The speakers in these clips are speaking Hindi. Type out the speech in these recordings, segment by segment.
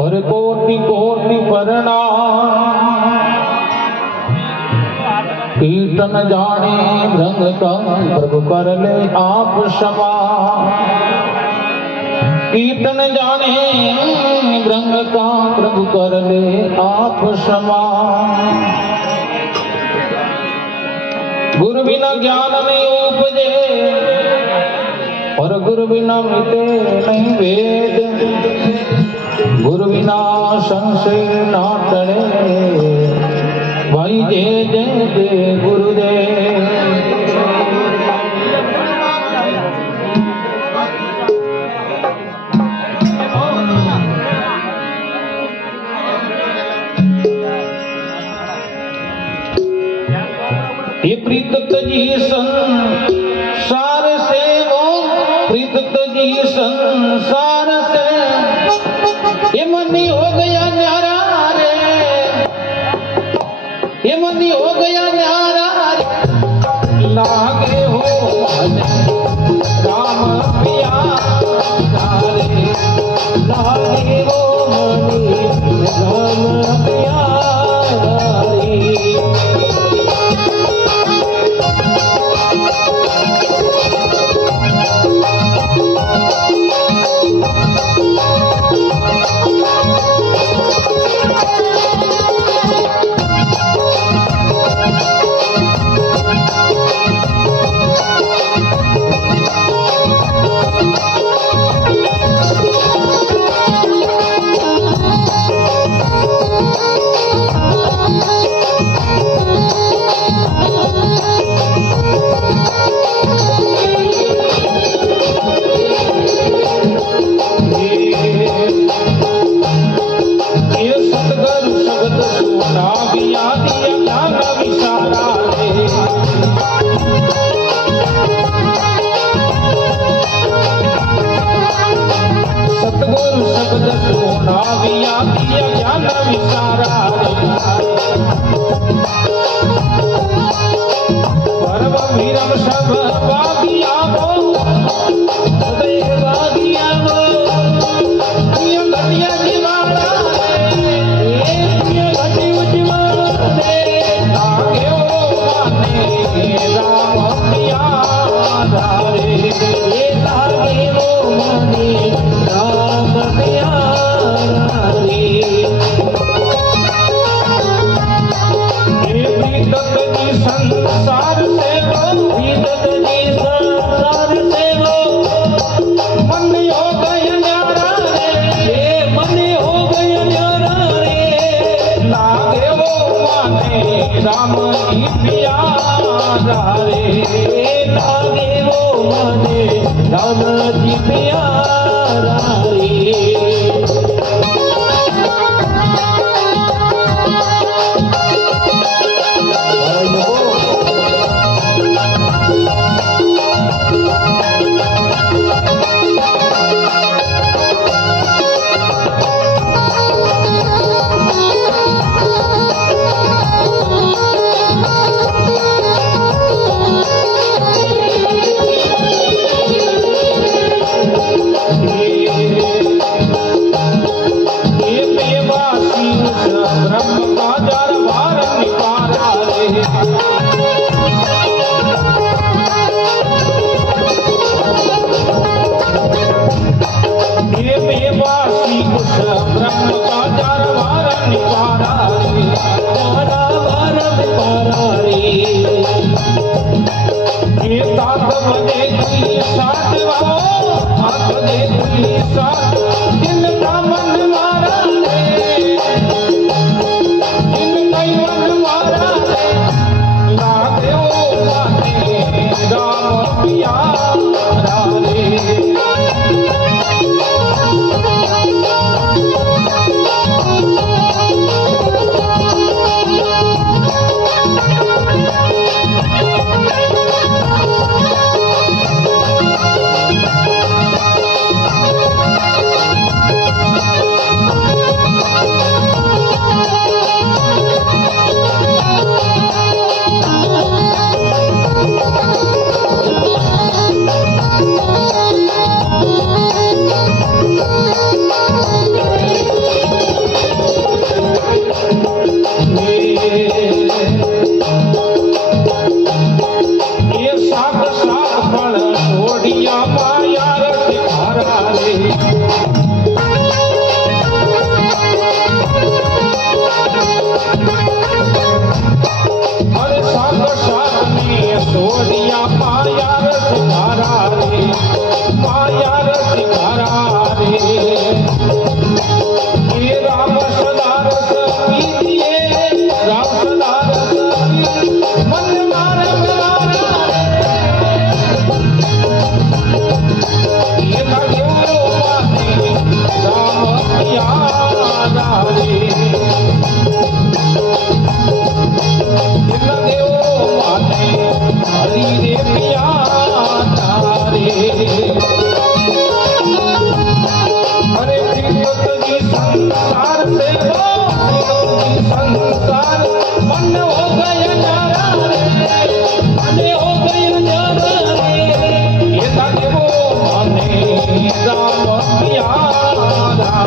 और कोटि कोटि प्रणाम। कीर्तन जाने भ्रंग का प्रभु कर ले आप क्षमा। कीर्तन जाने भ्रंग का प्रभु कर ले आप क्षमा। गुरु बिना ज्ञान नहीं उपजे और गुरु बिना मिटे नहीं वेद। गुरु बिना संशय ना टले भाई जय जय जय गुरुदेव। ये प्रीत जी संसार से वो प्रीत जी संसार से ये मनी हो गया न्यारा रे। ये मनी हो गया न्यारा रे। लागे हो राम प्यारा रे। लागे हो मनी राम प्यारा रे। राम की प्यारा रे। लागे वो मने राम की प्यारा रे।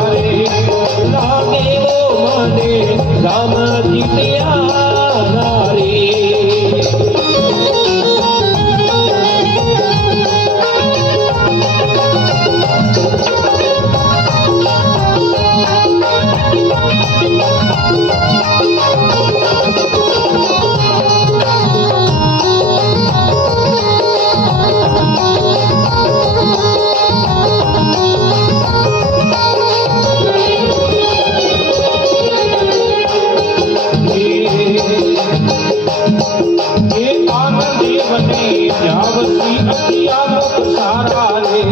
रे लागे वो मने राम जी प्यारा रे। जावसी अतिया मुख सारा रे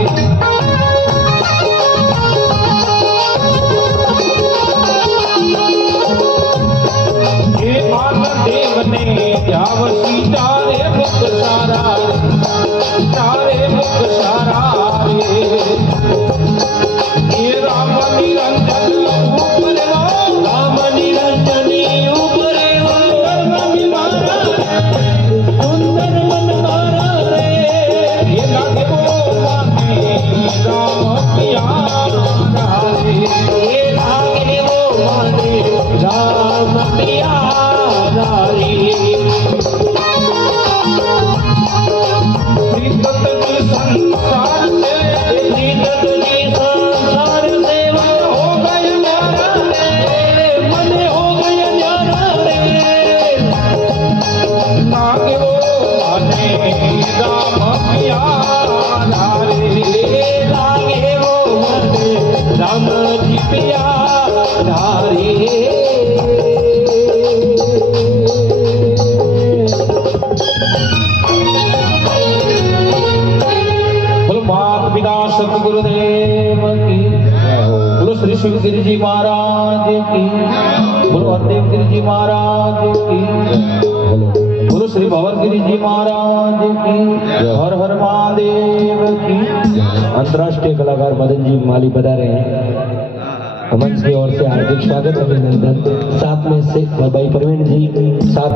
हे आनंद देव ने जावसी चारे मुख सारा रे ये राम निरंजन ऊपर राम निरंजनी ऊपर सुंदर मन मारा रे ये लागे वो माने राम प्यारा रे ये लागे वो माने राम प्यारा रे। प्रीतत जी संसार से मन हो गए न्यारा रे मन हो गए न्यारा रे लागे वो माने राम प्यारा रे लागे वो माने राम जी प्यारा रे। बोलो मात पिता सतगुरुदेव की, बोलो श्री शिवगिरी जी महाराज की, बोलो हरदेव गिरी जी महाराज की, बोलो श्री भवनगिरी जी महाराज की, हर हर महादेव की। अंतर्राष्ट्रीय कलाकार मदन जी माली बता रहे हैं, मंच की ओर से हार्दिक स्वागत अभिनंदन। साथ में से भाई प्रवीण जी साथ